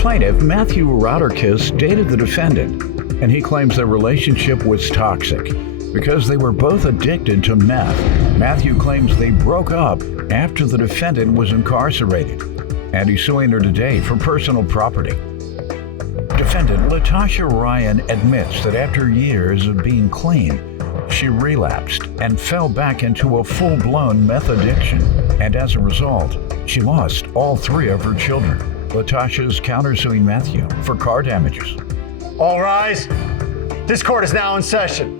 plaintiff, Matthew Rauderkis, dated the defendant, and he claims their relationship was toxic because they were both addicted to meth. Matthew claims they broke up after the defendant was incarcerated, and he's suing her today for personal property. Defendant Latasha Ryan admits that after years of being clean, she relapsed and fell back into a full-blown meth addiction, and as a result, she lost all 3 of her children. Latasha's countersuing Matthew for car damages. All rise. This court is now in session.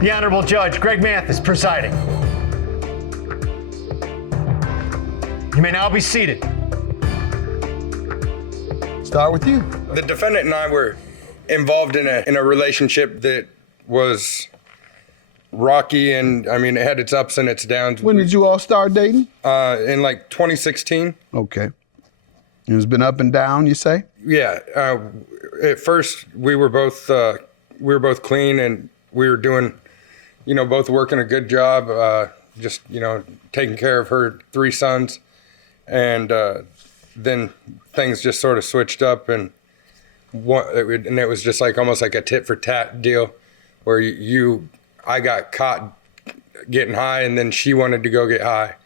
The Honorable Judge Greg Mathis presiding. You may now be seated. Start with you. The defendant and I were involved in a relationship that was rocky, and I mean, it had its ups and its downs. When did you all start dating? In like 2016. Okay. It's been up and down, you say? Yeah. At first, we were both clean, and we were doing, both working a good job, just taking care of her 3 sons, and then things just sort of switched up, and it was just like almost like a tit for tat deal, where I got caught getting high, and then she wanted to go get high,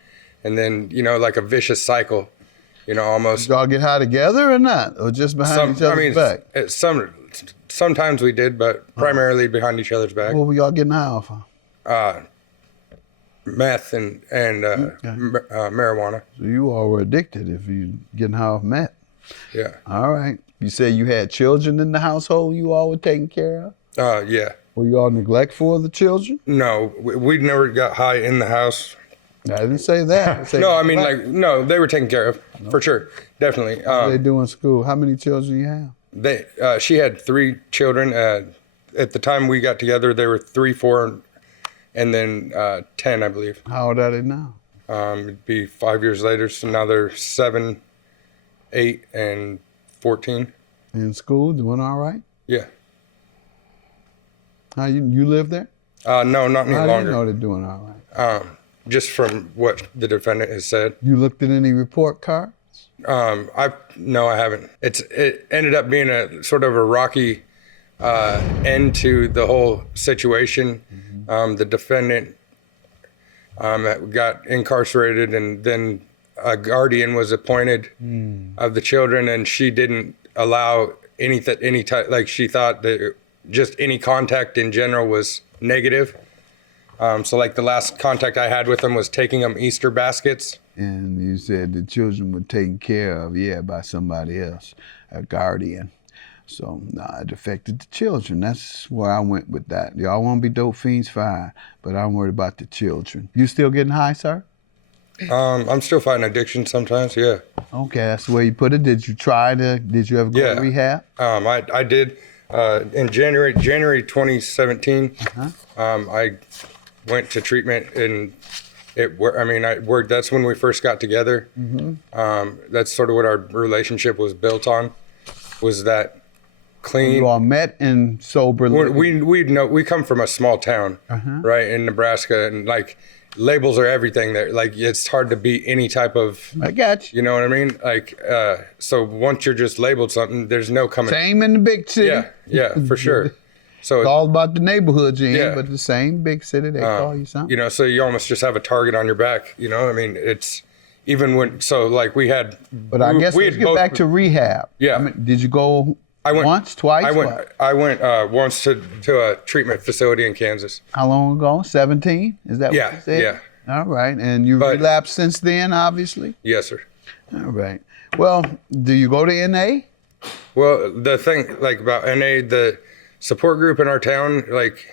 and then like a vicious cycle. Almost. Did y'all get high together or not? Or just behind each other's back? Sometimes we did, but primarily behind each other's back. What were y'all getting high off of? Meth and marijuana. So you all were addicted if you getting high off meth. Yeah. All right. You said you had children in the household you all were taking care of? Yeah. Were you all neglectful of the children? No, we never got high in the house. I didn't say that. No, I mean, they were taken care of, for sure, definitely. What they do in school? How many children you have? She had 3 children. At the time we got together, they were 3, 4, and then 10, I believe. How old are they now? It'd be 5 years later, so now they're 7, 8, and 14. In school, doing all right? Yeah. How you live there? No, not any How longer. do you know they're doing all right? Just from what the defendant has said. You looked at any report cards? No, I haven't. It ended up being a sort of a rocky end to the whole situation. The defendant got incarcerated, and then a guardian was appointed of the children, and she didn't allow any type, like she thought that just any contact in general was negative. So like the last contact I had with them was taking them Easter baskets. And you said the children were taken care of, by somebody else, a guardian. So it affected the children. That's where I went with that. Y'all want to be dope fiends, fine, but I'm worried about the children. You still getting high, sir? I'm still fighting addiction sometimes, yeah. Okay, that's the way you put it. Did you ever go to rehab? I did. In January 2017, I went to treatment, and I worked. That's when we first got together. That's sort of what our relationship was built on, was that clean. You all met in sober living? We come from a small town, right, in Nebraska, and like labels are everything there. Like it's hard to beat any type of. I got you. You know what I mean? Like, so once you're just labeled something, there's no coming. Same in the big city. Yeah, for sure. So it's all about the neighborhood you're in, but the same big city, they call you something. So you almost just have a target on your back. I mean, it's even when, so like we had. But I guess let's get back to rehab. Yeah. I mean, did you go once, twice? I went once to a treatment facility in Kansas. How long ago? 17? Is that what you said? Yeah. All right. And you relapsed since then, obviously? Yes, sir. All right. Well, do you go to NA? Well, the thing like about NA, the support group in our town, like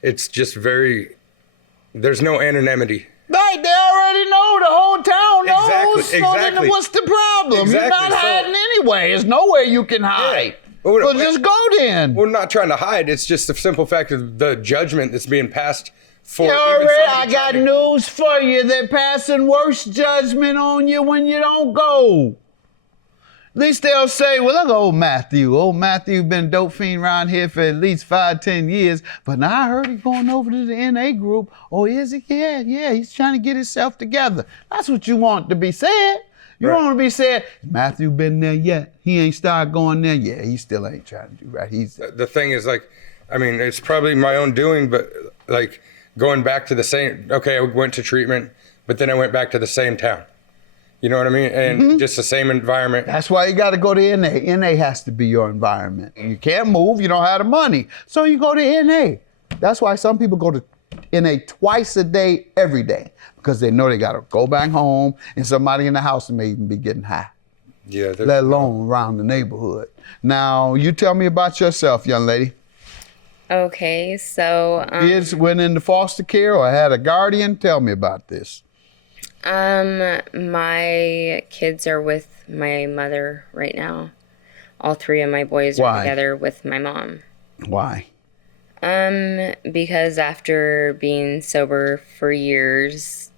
it's just there's no anonymity. Right, they already know, the whole town knows. Exactly. Then what's the problem? Exactly. You're not hiding anyway. There's nowhere you can hide. Well, just go then. We're not trying to hide. It's just the simple fact of the judgment that's being passed for. I got news for you. They're passing worse judgment on you when you don't go. At least they'll say, well, look, old Matthew been dope fiend around here for at least 5-10 years, but now I heard he's going over to the NA group. Oh, is he? Yeah, he's trying to get himself together. That's what you want to be said. You Right. don't want to be saying, Matthew been there yet? He ain't started going there? Yeah, he still ain't trying to do right. The thing is, like, I mean, it's probably my own doing, but like going back to the same, okay, I went to treatment, but then I went back to the same town. You know what I mean? And just the same environment. That's why you got to go to NA. NA has to be your environment. You can't move, you don't have the money. So you go to NA. That's why some people go to NA twice a day, every day, because they know they got to go back home and somebody in the house may even be getting high, Yeah. let alone around the neighborhood. Now, you tell me about yourself, young lady. Okay, so Kids went into foster care or had a guardian? Tell me about this. my kids are with my mother right now. All three of my boys Why? are together with my mom. Why? Because after being sober for years,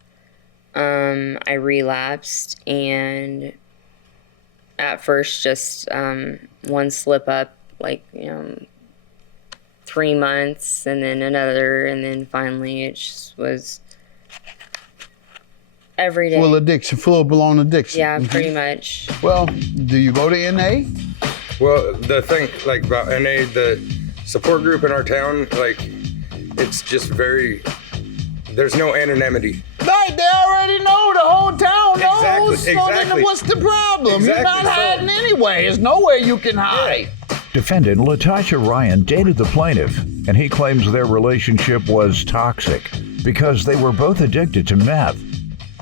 I relapsed, and at first just one slip up, like 3 months, and then another, and then finally it just was every day. Full addiction, full blown addiction. Yeah, pretty much. Well, do you go to NA? Well, the thing, like, about NA, the support group in our town, like, it's just there's no anonymity. Right, they already know, the whole town knows. Exactly, So then exactly. what's the problem? You're not Exactly, so- hiding anyway. There's nowhere you can hide. Defendant Latasha Ryan dated the plaintiff, and he claims their relationship was toxic because they were both addicted to meth.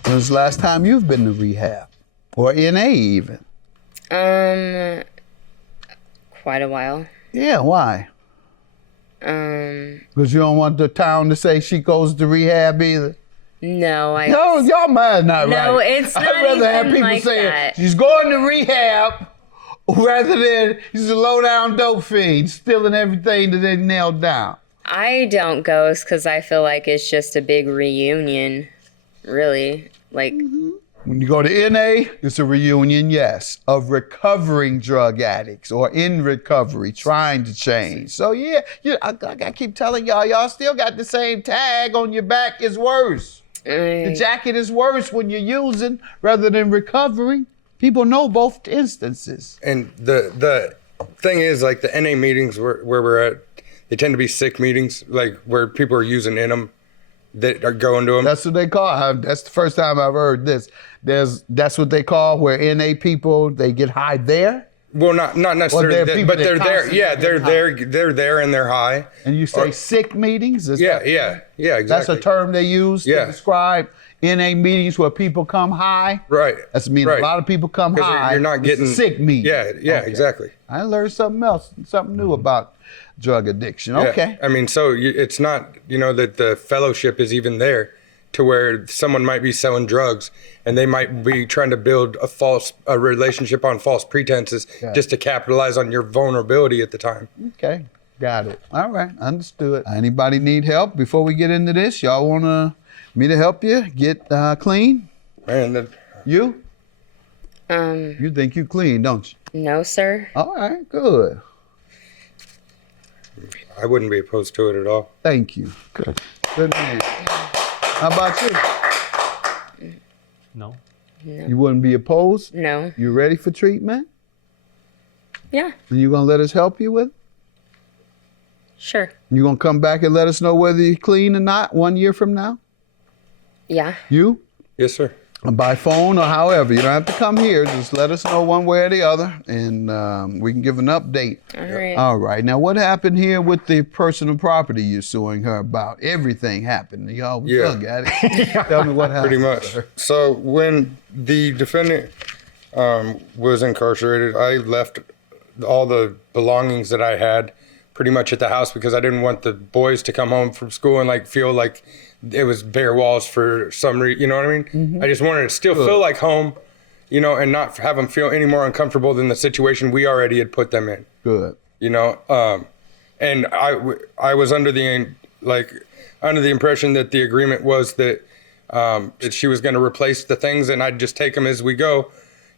When's the last time you've been to rehab? Or NA even? Quite a while. Yeah, why? Because you don't want the town to say she goes to rehab either. No, I. No, y'all mind not right. No, it's I'd not rather have even people like saying that. she's going to rehab rather than he's a low down dope fiend stealing everything that they nailed down. I don't go because I feel like it's just a big reunion, really. Like, When you go to NA, it's a reunion, yes, of recovering drug addicts or in recovery, trying to change. So yeah, I keep telling y'all still got the same tag on your back. It's worse. The jacket is worse when you're using rather than recovering. People know both instances. And the thing is, like, the NA meetings where we're at, they tend to be sick meetings, like, where people are using in them that are going to them. That's what they call. That's the first time I've heard this. That's what they call where NA people, they get high there. Well, not necessarily, they're people but that they're there. constantly Yeah, get they're there and they're high. And you say Or- sick meetings? Is Yeah, that- exactly. That's a term they use to Yeah. describe NA meetings where people come high. Right. That's mean right. a lot of people come 'Cause high. you're not It's a getting sick meeting. Yeah, Okay. exactly. I learned something else, something new about drug addiction. Yeah. Okay. I mean, so it's not, that the fellowship is even there to where someone might be selling drugs and they might be trying to build a relationship on false pretenses just to capitalize on your vulnerability at the time. Okay. Got it. All right. Understood. Anybody need help before we get into this? Y'all want me to help you get clean? Man, You? You think you clean, don't you? no, sir. All right. Good. I wouldn't be opposed to it at all. Thank you. Good. Good man. How about you? No. You wouldn't be opposed? No. You ready for treatment? Yeah, And you gonna let us help you with it? sure. You gonna come back and let us know whether you're clean or not 1 year from now? Yeah. You? Yes, sir. By phone or however. You don't have to come here. Just let us know one way or the other, and we can give an update. All right. All right. Now, what happened here with the personal property you're suing her about? Everything happened. Y'all Yeah. look at it. Tell me what happened. Pretty much. So when the defendant was incarcerated, I left all the belongings that I had pretty much at the house because I didn't want the boys to come home from school and like feel like it was bare walls for some reason. You know what I mean? Mm-hmm. I just wanted to still feel like home, and not have them feel any more uncomfortable than the situation we already had put them in. Good. And I was under the impression that the agreement was that she was going to replace the things and I'd just take them as we go,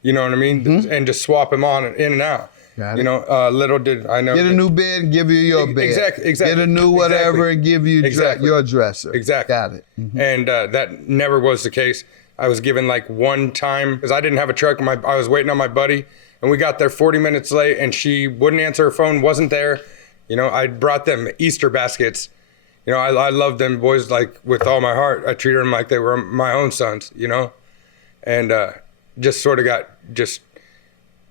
you know what I mean, and just swap them on in and out. Got it. Little did I know. Get a new bed and give you your bed. Exactly. Get a new whatever Exactly. and give you Exactly. your dresser. Exactly. Got it. Mhm. And that never was the case. I was given like one time because I didn't have a truck. I was waiting on my buddy, and we got there 40 minutes late, and she wouldn't answer her phone, wasn't there. You know, I brought them Easter baskets. You know, I love them boys like with all my heart. I treated them like they were my own sons, you know, and just sort of got just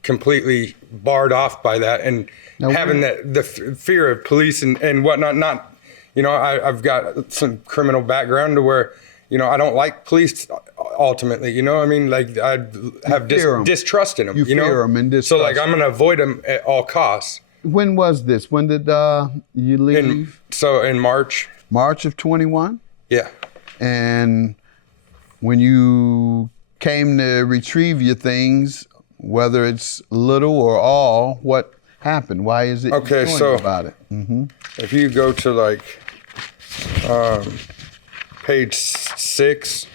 completely barred off by that, and having the fear of police and whatnot. Not, you know, I've got some criminal background to where, you know, I don't like police ultimately, you know. I mean, like I have distrust in them, you know. Fear them and distrust. So like I'm gonna avoid them at all costs. When was this? When did you leave? In March. March of 21? Yeah. And when you came to retrieve your things, whether it's little or all, what happened? Why is it okay? You're So about it? If you go to like page 6.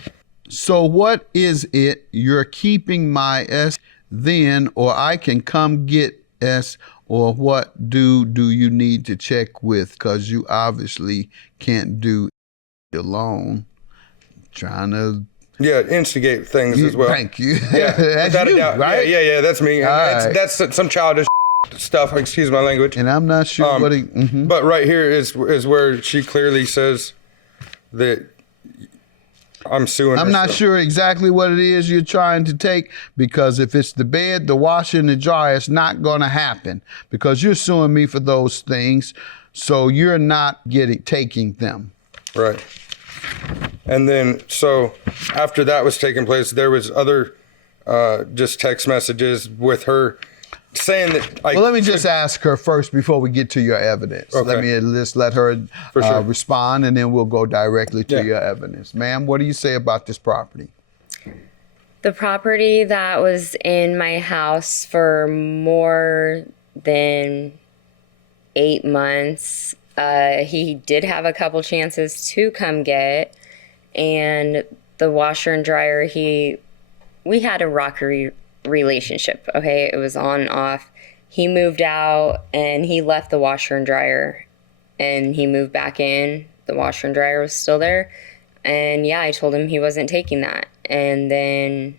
So what is it? You're keeping my S then, or I can come get S, or what do you need to check with? Because you obviously can't do it alone. Trying to instigate things as well. Thank you. Yeah, That's without a you, doubt. right? Yeah, that's me. Right. That's some childish stuff. Excuse my language. And I'm not sure what he. But right here is where she clearly says that I'm suing. I'm not so. sure exactly what it is you're trying to take, because if it's the bed, the washer, and the dryer, it's not going to happen because you're suing me for those things. So you're not taking them. Right. And then, so after that was taking place, there was other just text messages with her saying that. Well, let me just ask her first before we get to your evidence. Okay. Let me just let her Sure. respond, and then we'll go directly to Yeah. your evidence. Ma'am, what do you say about this property? The property that was in my house for more than 8 months, he did have a couple chances to come get, and the washer and dryer, we had a rocky relationship, okay? It was on off. He moved out and he left the washer and dryer, and he moved back in. The washer and dryer was still there, and yeah, I told him he wasn't taking that. And then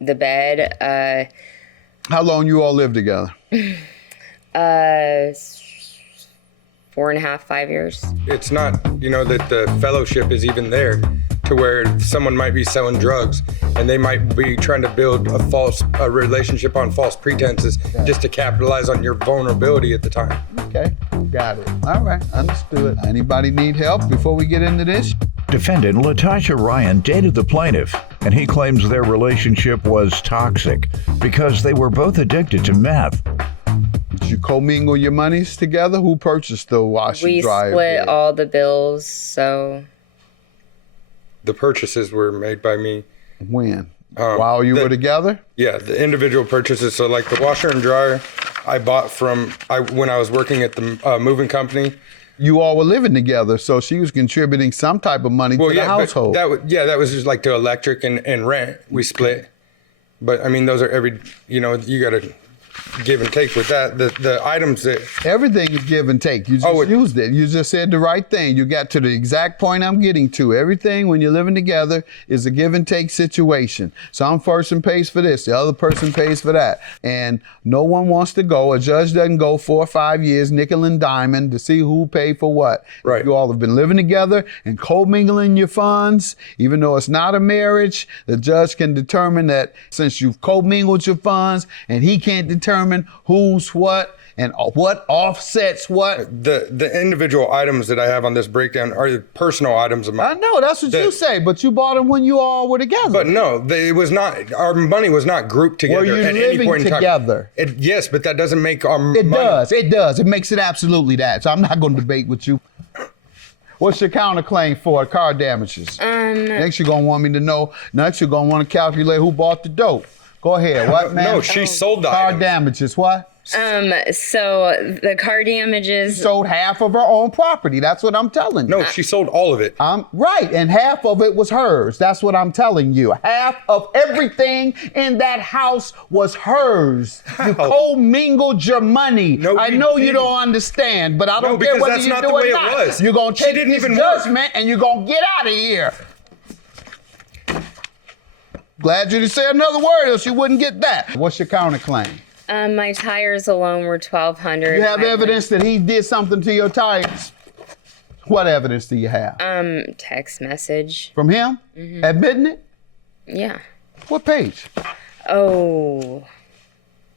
the bed, How long you all lived together? 4.5, 5 years. It's not, you know, that the fellowship is even there to where someone might be selling drugs and they might be trying to build a relationship on false pretenses just to capitalize on your vulnerability at the time. Okay, got it. All right, understood. Anybody need help before we get into this? Defendant Latasha Ryan dated the plaintiff, and he claims their relationship was toxic because they were both addicted to meth. Did you commingle your monies together? Who purchased the washer We dryer? split bed? all the bills, so The purchases were made by me. When? While you were together? Yeah, the individual purchases. So like the washer and dryer, I bought when I was working at the moving company. You all were living together, so she was contributing some type of money to the household. That was just like the electric and rent. We split. But I mean, those are you got to give and take with that. The items that Everything is give and take. You just used it. You just said the right thing. You got to the exact point I'm getting to. Everything when you're living together is a give and take situation. Some person pays for this, the other person pays for that. And no one wants to go. A judge doesn't go 4 or 5 years, nickel and diamond, to see who paid for what. Right. If you all have been living together and co-mingling your funds, even though it's not a marriage, the judge can determine that since you've co-mingled your funds and he can't determine who's what and what offsets what. the individual items that I have on this breakdown are the personal items of mine. I know, that's what you say, but you bought them when you all were together. But no, it was not. Our money was not grouped together Were you at any living point in time. together? Yes, but that doesn't make our money. It does. It makes it absolutely that. So I'm not going to debate with you. What's your counterclaim for car damages? Next you're going to want me to know. Next you're going to want to calculate who bought the dope. Go ahead. What, man? No, she sold the car items. damages. What? So the car damages. Sold half of her own property. That's what I'm telling you. No, she sold all of it. Right, and half of it was hers. That's what I'm telling you. Half of everything in that house was hers. How? You co-mingled your money. No, I we know you didn't. don't understand, but I don't care because whether that's you not do the way or it not. was. You're gonna She take didn't this even work. judgment and you're gonna get out of here. Glad you didn't say another word, else you wouldn't get that. What's your counterclaim? My tires alone were $1,200. You have evidence that he did something to your tires? What evidence do you have? Text message. From him? Admitting it? Yeah. What page? Oh,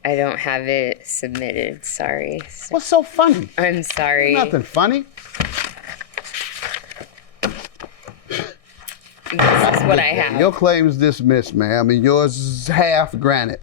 I don't have it submitted. Sorry. What's so funny? I'm sorry. Nothing funny. This is what I have. Your claim is dismissed, ma'am, and yours is half granted.